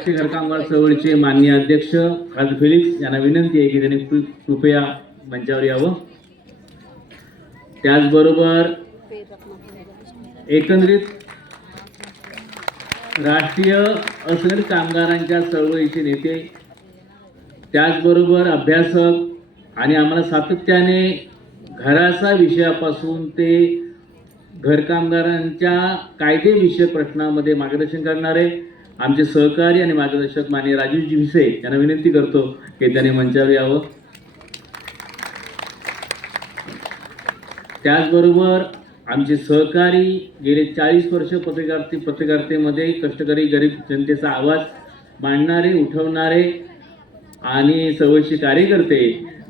राष्ट्रीय घरकामगार चळवळीचे माननीय अध्यक्ष फादर फेलिक्स यांना विनंती आहे की त्यांनी कृपया मंचावर यावं. त्याचबरोबर एकंदरीत राष्ट्रीय असंघटित कामगारांच्या चळवळीचे नेते, त्याचबरोबर अभ्यासक आणि आम्हाला सातत्याने घराचा विषयापासून ते घरकामगारांच्या कायदेविषयक प्रश्नामध्ये मार्गदर्शन करणारे आमचे सहकारी आणि मार्गदर्शक माननीय राजूजी भिसे यांना विनंती करतो की त्यांनी मंचावर यावं. त्याचबरोबर आमचे सहकारी गेले 40 वर्ष पत्रकारितेमध्ये कष्टकरी गरीब जनतेचा आवाज मांडणारे, उठवणारे आणि चळवळीचे कार्यकर्ते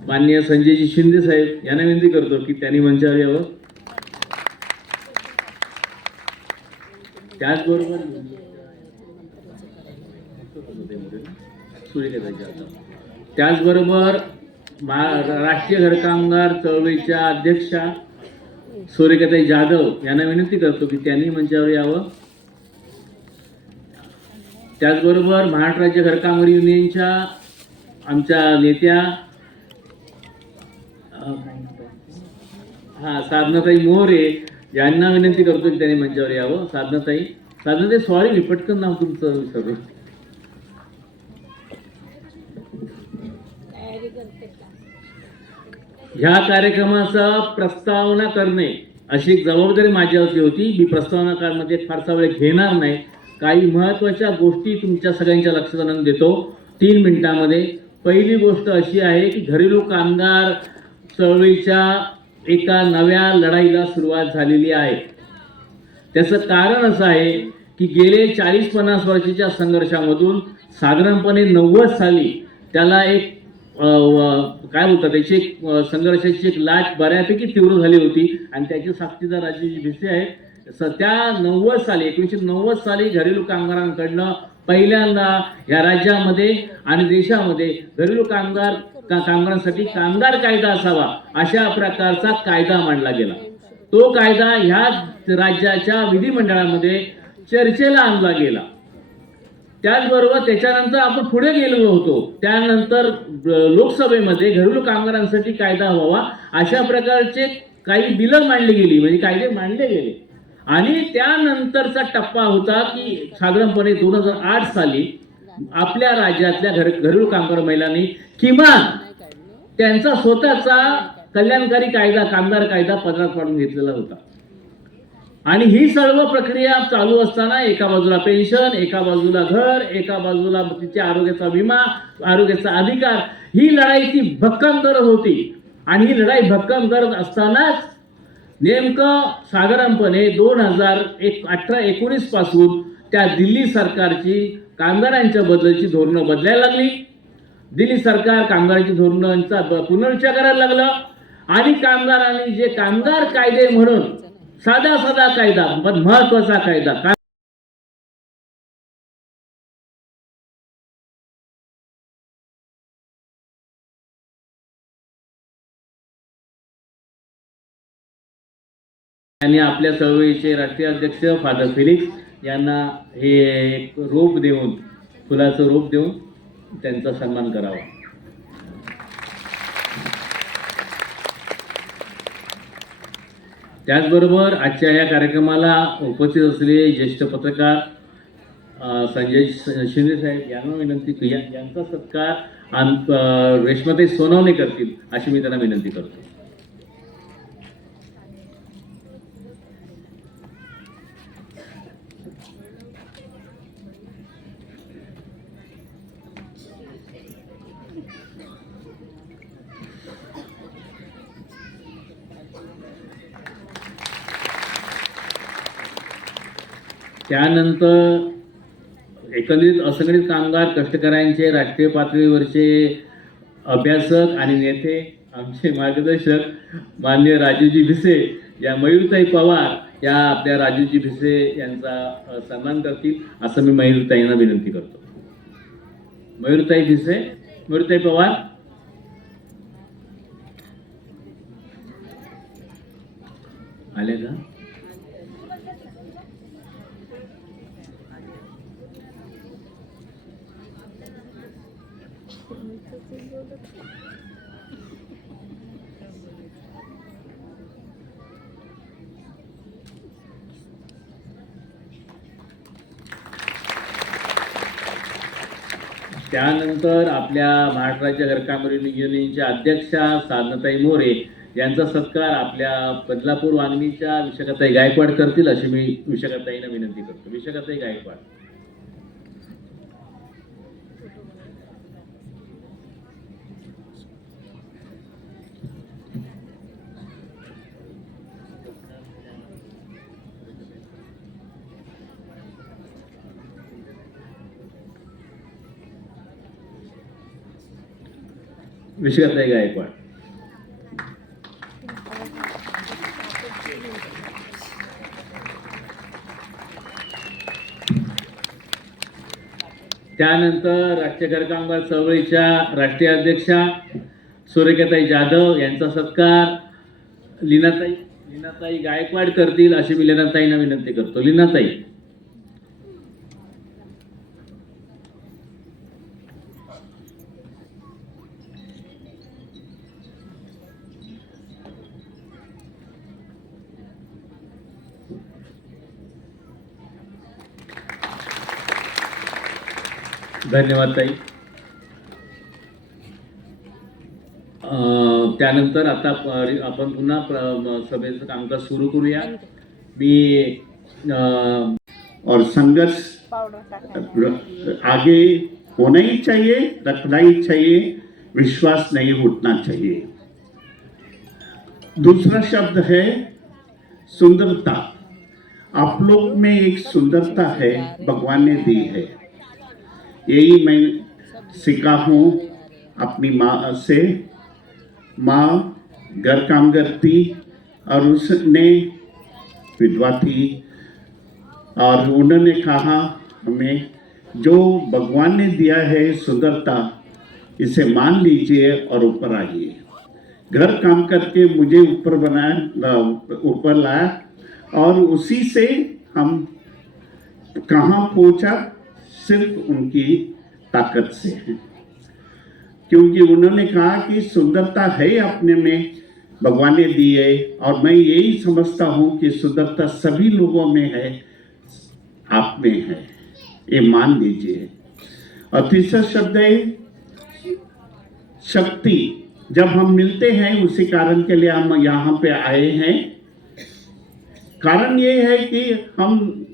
माननीय संजयजी शिंदे साहेब यांना विनंती करतो की त्यांनी मंचावर यावं. त्याचबरोबर राष्ट्रीय घरकामगार चळवळीच्या अध्यक्षा सूर्यकांताई जाधव यांना विनंती करतो की त्यांनी मंचावर यावं. त्याचबरोबर महाराष्ट्र राज्य घरकामगार युनियनच्या आमच्या नेत्या साधनाताई मोहरे यांना विनंती करतो की त्यांनी मंचावर यावं. साधनाताई सॉरी मी पटकन नाव तुमचं विसरलो. ह्या कार्यक्रमाचा प्रस्तावना करणे अशी एक जबाबदारी माझ्यावरती होती. मी प्रस्तावनाकारमध्ये फारसा वेळ घेणार नाही. काही महत्त्वाच्या गोष्टी तुमच्या सगळ्यांच्या लक्षात आणून देतो 3 मिनिटांमध्ये. पहिली गोष्ट अशी आहे की घरेलू कामगार चळवळीच्या एका नव्या लढाईला सुरुवात झालेली आहे. त्याचं कारण असं आहे की गेले 40-50 वर्षाच्या संघर्षामधून साधारणपणे 90 साली त्याला एक काय बोलतात त्याची संघर्षाची एक लाट बऱ्यापैकी तीव्र झाली होती आणि त्याचे साक्षीदार राजूजी भिसे आहेत. त्या 1990 साली घरेलू कामगारांकडनं पहिल्यांदा या राज्यामध्ये आणि देशामध्ये घरेलू कामगारांसाठी कामगार कायदा असावा अशा प्रकारचा कायदा मांडला गेला. तो कायदा ह्या राज्याच्या विधिमंडळामध्ये चर्चेला आणला गेला. त्याचबरोबर त्याच्यानंतर आपण पुढे गेलेलो होतो. त्यानंतर लोकसभेमध्ये घरेलू कामगारांसाठी कायदा व्हावा अशा प्रकारचे काही बिलं मांडली गेली, म्हणजे कायदे मांडले गेले. आणि त्यानंतरचा टप्पा होता की साधारणपणे 2008 साली आपल्या राज्यातल्या घरेलू कामगार महिलांनी किमान त्यांचा स्वतःचा कल्याणकारी कायदा, कामगार कायदा पदरात पाडून घेतलेला होता. आणि ही सर्व प्रक्रिया चालू असताना एका बाजूला पेन्शन, एका बाजूला घर, एका बाजूला तिच्या आरोग्याचा विमा, आरोग्याचा अधिकार, ही लढाई ती भक्कम करत होती. आणि ही लढाई भक्कम करत असतानाच नेमकं साधारणपणे 2018-19 पासून त्या दिल्ली सरकारची कामगारांच्या बद्दलची धोरणं बदलायला लागली. दिल्ली सरकार कामगारांची धोरणांचा पुनर्विचार करायला लागलं आणि कामगारांनी जे कामगार कायदे म्हणून साधा कायदा पण महत्वाचा कायदा आणि आपल्या चळवळीचे राष्ट्रीय अध्यक्ष फादर फेलिक्स यांना हे एक रोप देऊन, फुलाचं रोप देऊन त्यांचा सन्मान करावा. त्याचबरोबर आजच्या या कार्यक्रमाला उपस्थित असलेले ज्येष्ठ पत्रकार संजय शिंदे साहेब यांना विनंती की यांचा सत्कार रेश्माताई सोनवणे करतील अशी मी त्यांना विनंती करतो. त्यानंतर एकंदरीत असंघटित कामगार कष्टकऱ्यांचे राष्ट्रीय पातळीवरचे अभ्यासक आणि नेते आमचे मार्गदर्शक माननीय राजूजी भिसे या मयूरताई पवार या आपल्या राजूजी भिसे यांचा सन्मान करतील असं मी मयूरताईंना विनंती करतो. मयूरताई भिसे, मयूरताई पवार. आले का? त्यानंतर आपल्या महाराष्ट्र राज्य घरकाम युनियनच्या अध्यक्षा साधनाताई मोरे यांचा सत्कार आपल्या बदलापूर वांगणीच्या विशाखाताई गायकवाड करतील अशी मी विशाखाताईंना विनंती करतो. विशाखाताई गायकवाड. विशाखाताई गायकवाड. त्यानंतर राष्ट्रीय घरकामगार चळवळीच्या राष्ट्रीय अध्यक्षा सुरेखाताई जाधव यांचा सत्कार लीनाताई गायकवाड करतील अशी मी लीनाताईंना विनंती करतो. लीनाताई. धन्यवाद ताई. त्यानंतर आता आपण पुन्हा सभेचं कामकाज सुरू करूया. मी और संघर्ष आगे होना ही चाहिए, रखना ही चाहिए, विश्वास नहीं उठना चाहिए. दूसरा शब्द है सुंदरता. आप लोग में एक सुंदरता है, भगवान ने दी है. यही मैं सीखा हूँ अपनी माँ से. माँ घर काम करती और उसने विधवा थी और उन्होंने कहा हमें जो भगवान ने दिया है सुंदरता, इसे मान लीजिए और ऊपर आइए. घर काम करके मुझे ऊपर बनाया, ऊपर लाया और उसी से हम कहाँ पहुँचा सिर्फ उनकी ताकत से है. क्योंकि उन्होंने कहा कि सुंदरता है अपने में, भगवान ने दी है. और मैं यही समझता हूँ कि सुंदरता सभी लोगों में है, आप में है, ये मान लीजिए. और तीसरा शब्द है शक्ति. जब हम मिलते हैं उसी कारण के लिए हम यहाँ पे आए हैं. कारण ये है कि हम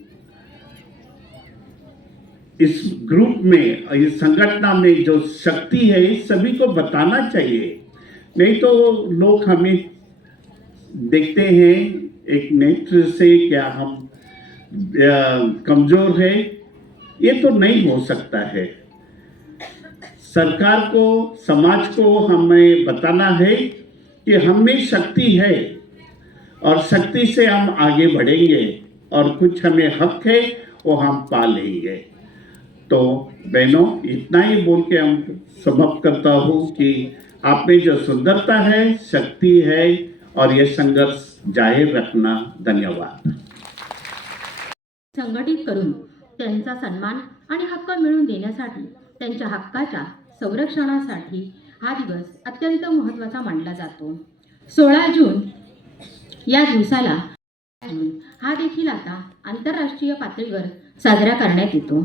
इस ग्रुप में, इस संगठन में जो शक्ति है सभी को बताना चाहिए. नहीं तो लोग हमें देखते हैं एक नेत्र से क्या हम कमजोर है. ये तो नहीं हो सकता है. सरकार को, समाज को हमें बताना है कि हमें शक्ति है और शक्ति से हम आगे बढ़ेंगे और कुछ हमें हक है वो हम पा लेंगे. तो बहनों, इतना ही बोल के हम समाप्त करता हूँ कि आप में जो सुंदरता है, शक्ति है और ये संघर्ष जाहिर रखना. धन्यवाद. संघटित करून त्यांचा सन्मान आणि हक्क मिळवून देण्यासाठी, त्यांच्या हक्काच्या संरक्षणासाठी हा दिवस अत्यंत महत्त्वाचा मानला जातो. 16 जून या दिवसाला हा देखील आता आंतरराष्ट्रीय पातळीवर साजरा करण्यात येतो.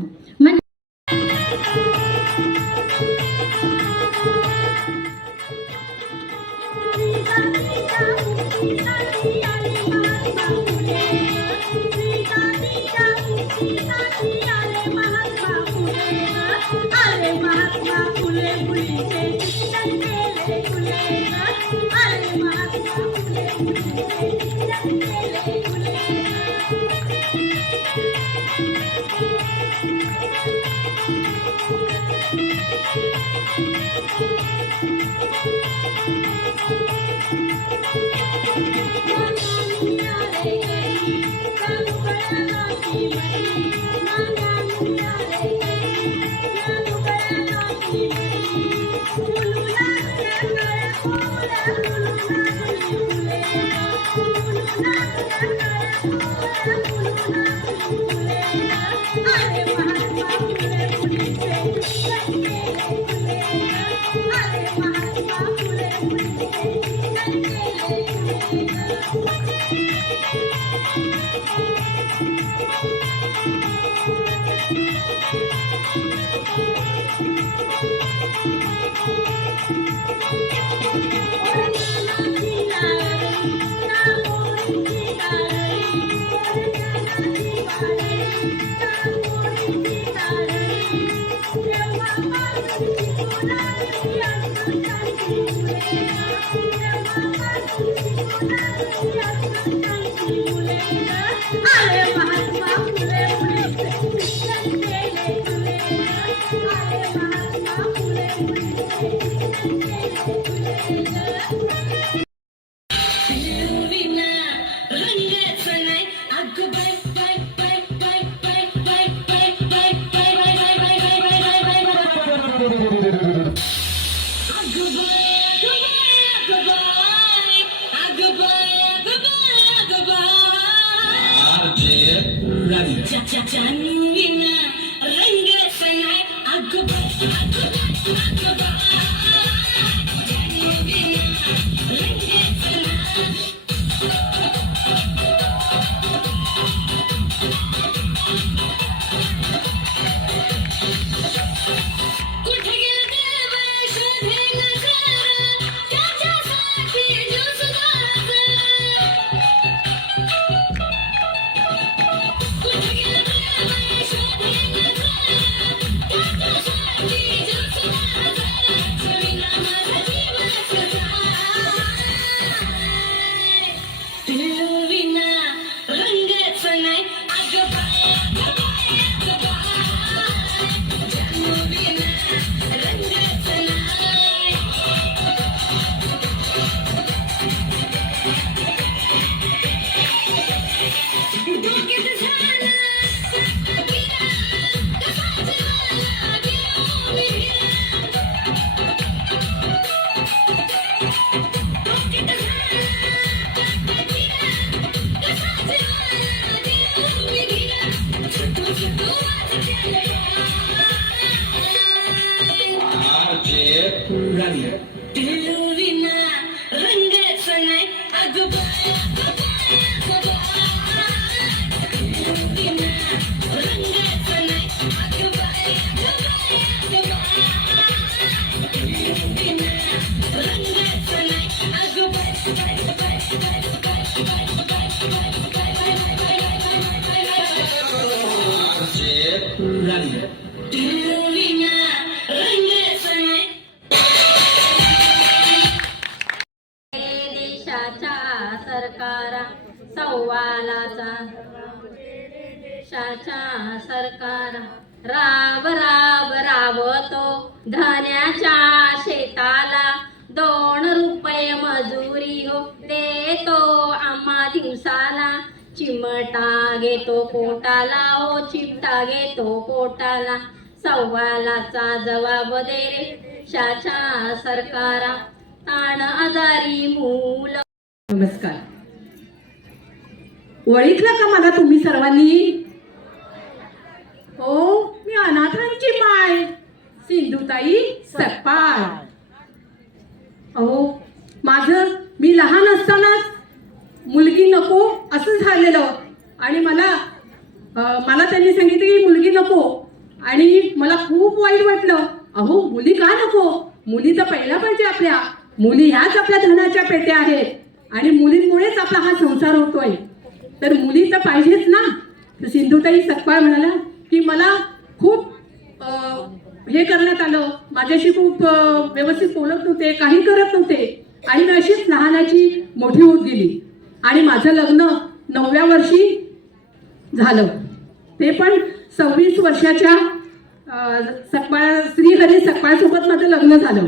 देशाच्या सरकारा सव्वालाचा देशाच्या सरकार राब राब राबतो धन्याच्या शेताला 2 रुपये मजुरी हो देतो आम्हा दिवसाला चिमटा घेतो पोटाला हो चिमटा घेतो पोटाला सव्वालाचा जवाब दे रे देशाच्या सरकारा ताण आजारी मूल. नमस्कार. ओळखलं का मला तुम्ही सर्वांनी? हो, मी अनाथांची माय सिंधुताई सकपाळ. अहो, मी लहान असतानाच मुलगी नको असं झालेलं आणि मला त्यांनी सांगितलं की मुलगी नको आणि मला खूप वाईट वाटलं. अहो, मुली का नको? मुली तर पहिला पाहिजे. आपल्या मुली ह्याच आपल्या धनाच्या पेट्या आहेत आणि मुलींमुळेच आपला हा संसार होतोय. तर मुली तर पाहिजेच ना. तर सिंधुताई सकपाळ म्हणाला की मला खूप हे करण्यात आलं, माझ्याशी खूप व्यवस्थित बोलत नव्हते, काही करत नव्हते आणि मी अशीच लहानाची मोठी होत गेली आणि माझं लग्न 9व्या वर्षी झालं. ते पण 26 वर्षाच्या सकपाळ श्रीहरी सकपाळ सोबत माझं लग्न झालं.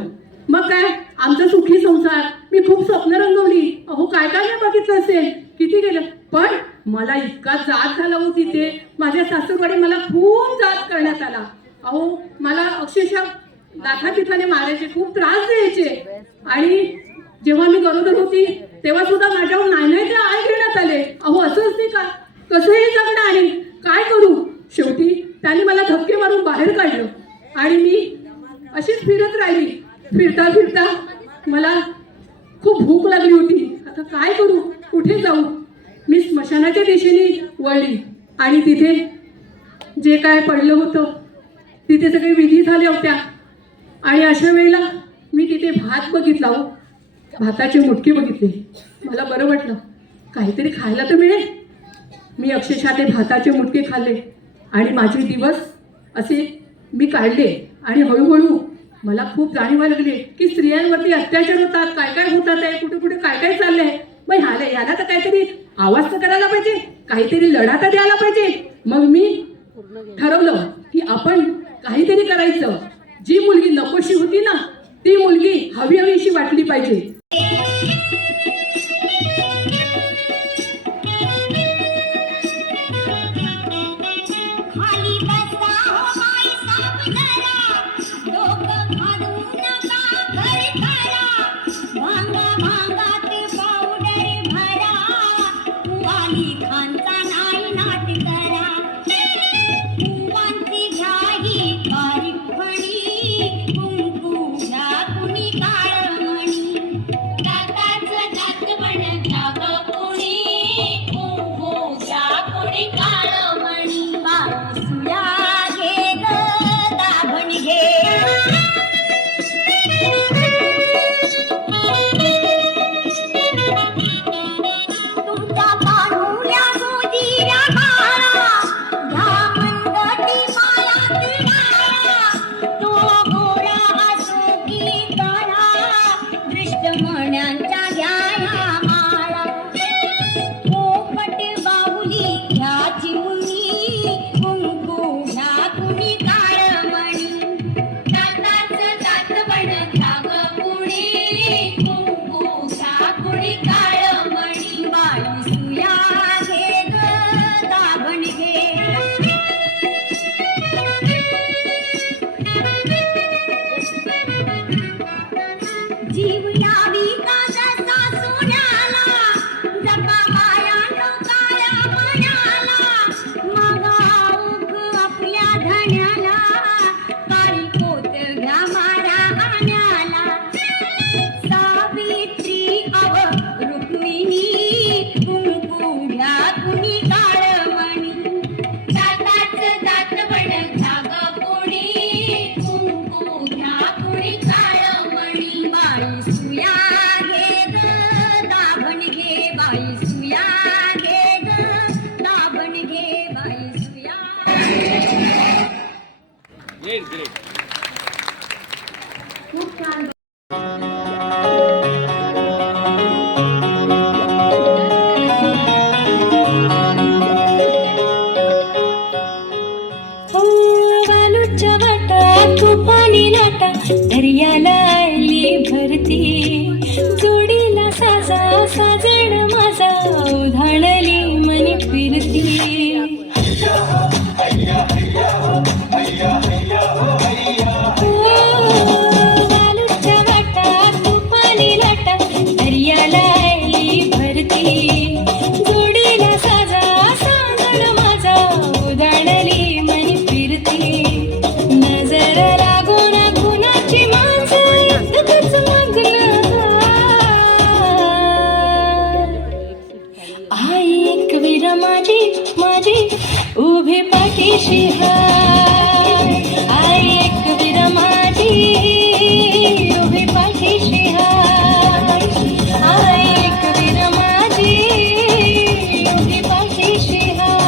मग काय आमचा सुखी संसार. मी खूप स्वप्न रंगवली. अहो, काय काय नाही बघितलं असेल, किती गेलं. पण मला इतका जाच झाला हो तिथे. माझ्या सासूकडे मला खूप जाच करण्यात आला. अहो, मला अक्षरशः लाथापिठाने मारायचे, खूप त्रास द्यायचे आणि जेव्हा मी गरोदर होती तेव्हा सुद्धा माझ्यावर नाही ते आय घेण्यात आले. अहो, असं असते का? कसं हे जगणं आहे? काय करू? शेवटी त्यांनी मला धक्के मारून बाहेर काढलं आणि मी अशीच फिरत राहिली. फिरता फिरता मला खूप भूक लागली होती. आता काय करू, कुठे जाऊ? मी स्मशानाच्या दिशेने वळली आणि तिथे जे काय पडलं होतं तिथे सगळे विधी झाल्या होत्या. आणि अशा वेळेला मी तिथे भात बघितला हो, भाताचे मुटके बघितले. मला बरं वाटलं, काहीतरी खायला तर मिळेल. मी अक्षरशः ते भाताचे मुटके खाल्ले आणि माझे दिवस असे मी काढले. आणि हळूहळू मला खूप जाणीवायला लागले की स्त्रियांवरती अत्याचार होतात, काय काय होतात आहे, कुठे कुठे काय काय चाललंय. मग ह्याला तर काहीतरी आवाज तर करायला पाहिजे, काहीतरी लढा तर द्यायला पाहिजे. मग मी ठरवलं की आपण काहीतरी करायचं. जी मुलगी नकोशी होती ना, ती मुलगी हवी हवीशी वाटली पाहिजे. खाली बसा हो बाई सावधारा, डोकं घालू नका खरखरा, भांगात पावडर भरा, वाली खांचा नाही नाट करा, कुंकवांची घ्याही बारीक फणी, कुंकू घ्या कुणी काळमणी, दाताचं दातवण घ्या गं कुणी, कुंकू घ्या कुणी काळमणी, बाळसुया घे गं दाभण घे. तुमच्या पाहुण्या मोदीऱ्या बाळा, घ्या मनगटी मायात डाळा, तो गोरा असो की काळा, दृष्टमण्यांच्या घ्या ह्या माळा, पोपट बाहुली घ्या चिमुनी, कुंकू घ्या कुणी काळमणी, दाताचं दातवण घ्या गं कुणी, कुंकू घ्या कुणी काळमणी, बाळसुया घे गं दाभण घे. जीव लावी का जसा सोन्याला, जपा माया काळ्या मनाला, मगा उग आपल्या धन्याला, काळी पोत घ्या मारा आण्याला, सावित्री अव रुक्मिणी, कुंकू घ्या कुणी काळमणी, दाताचं दातवण घ्या गं कुणी, कुंकू घ्या कुणी काळमणी, बाळसुया घे गं दाभण घे, बाळसुया घे गं दाभण घे, बाळसुया. Great great. खूप छान. वालूच्या वाटा तुफानी लाटा, दर्याला आली भरती, जोडीला साजा साजण माझा, उधाणली मनी फिरती. वालूच्या वाटा तुफानी लाटा, दर्याला आली भरती, जोडीला साजा साजण माझा, उधाणली मनी फिरती. नजर लागो ना कुणाची माणसं, इतकंच मग्न आई एक वीर माझी माझी, उभी पाठीशी हाय, आई एक वीर माझी, उभी पाठीशी हाय, आई एक वीर माझी, उभी पाठीशी हाय.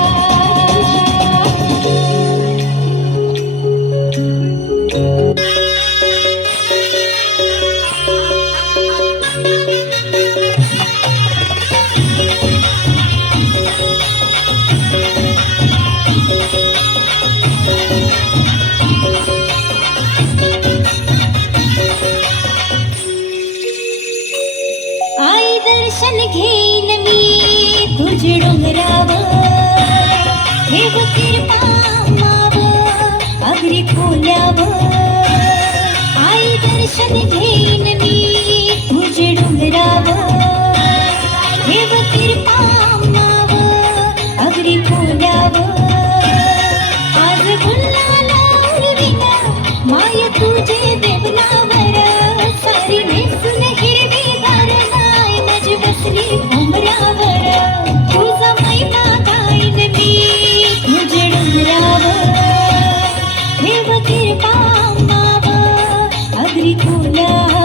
आई दर्शन घेईन मी तुझे डोंगरावर, ठेव कृपा माव अगरी खोल्यावर. आई दर्शन घेईन मी तुझे डोंगरावर, ठेव कृपा माव अगरी खोल्यावर. आज गुलाला उडविना माय तुझे देवलावर, सारी नेसून हिरवी गार किरपा माव अगदी खुल्याव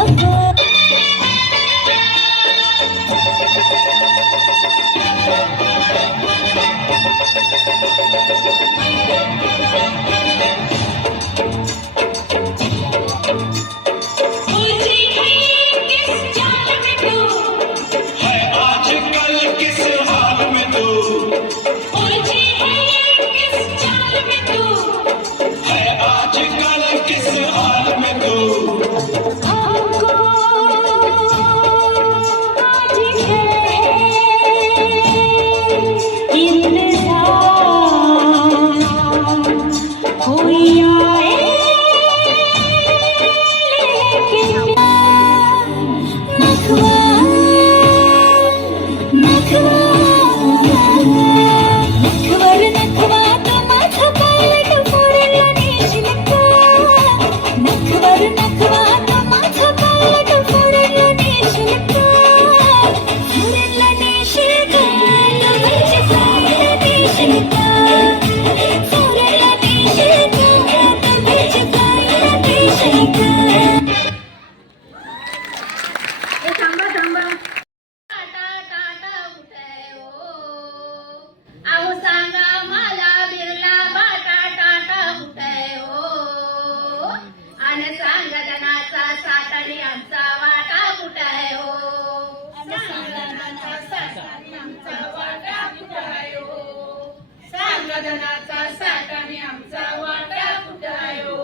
संगदनाचा साठाने आमचा वाटा कुठायो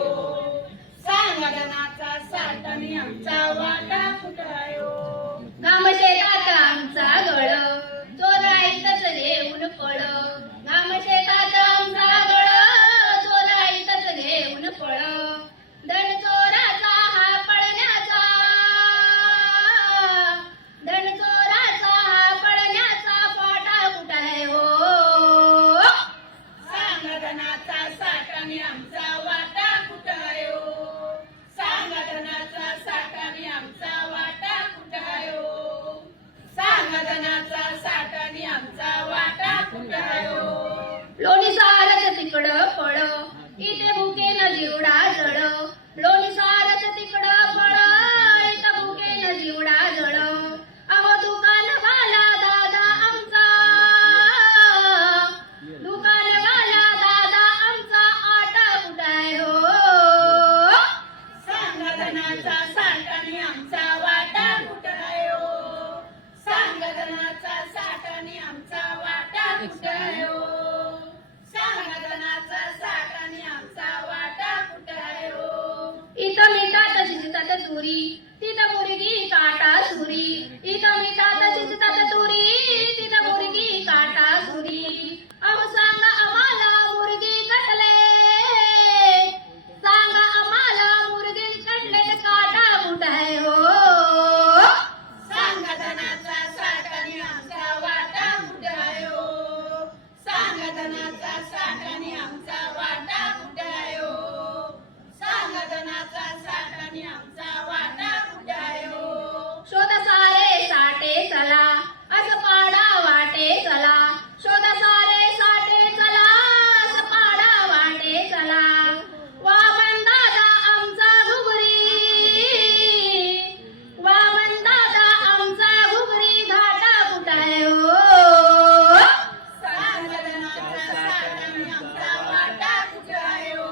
संगदनाचा साठाने आमचा वाटा कुठायो घामशेतात आमचा गळ चोराईतच घेऊन पळ घामशेतात आमचा गळ चोराईतच घेऊन पळ धन चोराचा हा पळण्याचा धन चोराचा हा पळण्याचा फाटा कुठाय हो संगदनाचा साठाने आमचा वाटा कुठायो संगदनाचा साठाने आमचा वाटा कुठायो संगदनाचा साठाने आमचा वाटा कुठायो लोणी सारच तिकडं पळ इथे भुकेन जीवडा जळ लोणी सारच तिकडं पळ इथं भुकेन जीवडा जळ अहो दुकानवाला दादा आमचा दुकानवाला दादा आमचा आटा कुठाय हो संगदनाचा साठाने आमचा वाटा कुठायो संगदनाचा साठाने आमचा वाटा कुठायो संगदनाचा साठाने आमचा वाटा कुठायो इथं मिठात शिजतात तुरी तिथं मुलगी काटा सुरी इथं मिठात शिजतात तुरी तिथं मुलगी काटा सुरी अहो सांगा आम्हाला मुलगी कटले सांगा आम्हाला मुलगी कटले काटा कुठाय हो संगदनाचा साठाने आमचा वाटा कुठायो संगदनाचा साठाने आमचा वाटा कुठायो संगदनाचा साठाने आमचा वाटा कुठायो शोध सारे साठे चला असं पाडा वाटे चला शोध सारे साठे चला असं पाडा वाटे चला वामन दादा आमचा घुगरी वामन दादा आमचा घुगरी घाटा कुठाय हो संगदनाचा साठाने आमचा वाटा कुठायो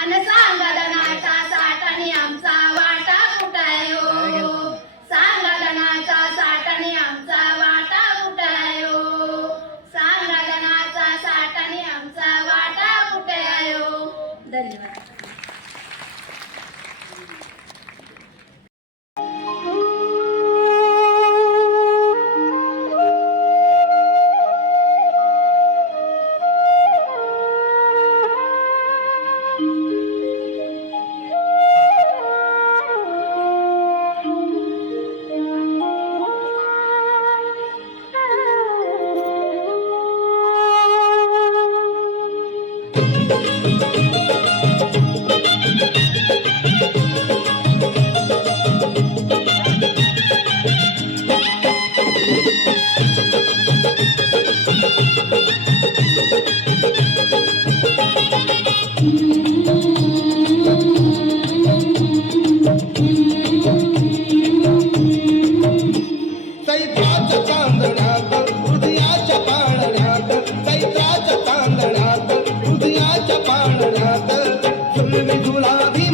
अन सांगदनाचा साठाने आमचा वाटा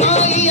आई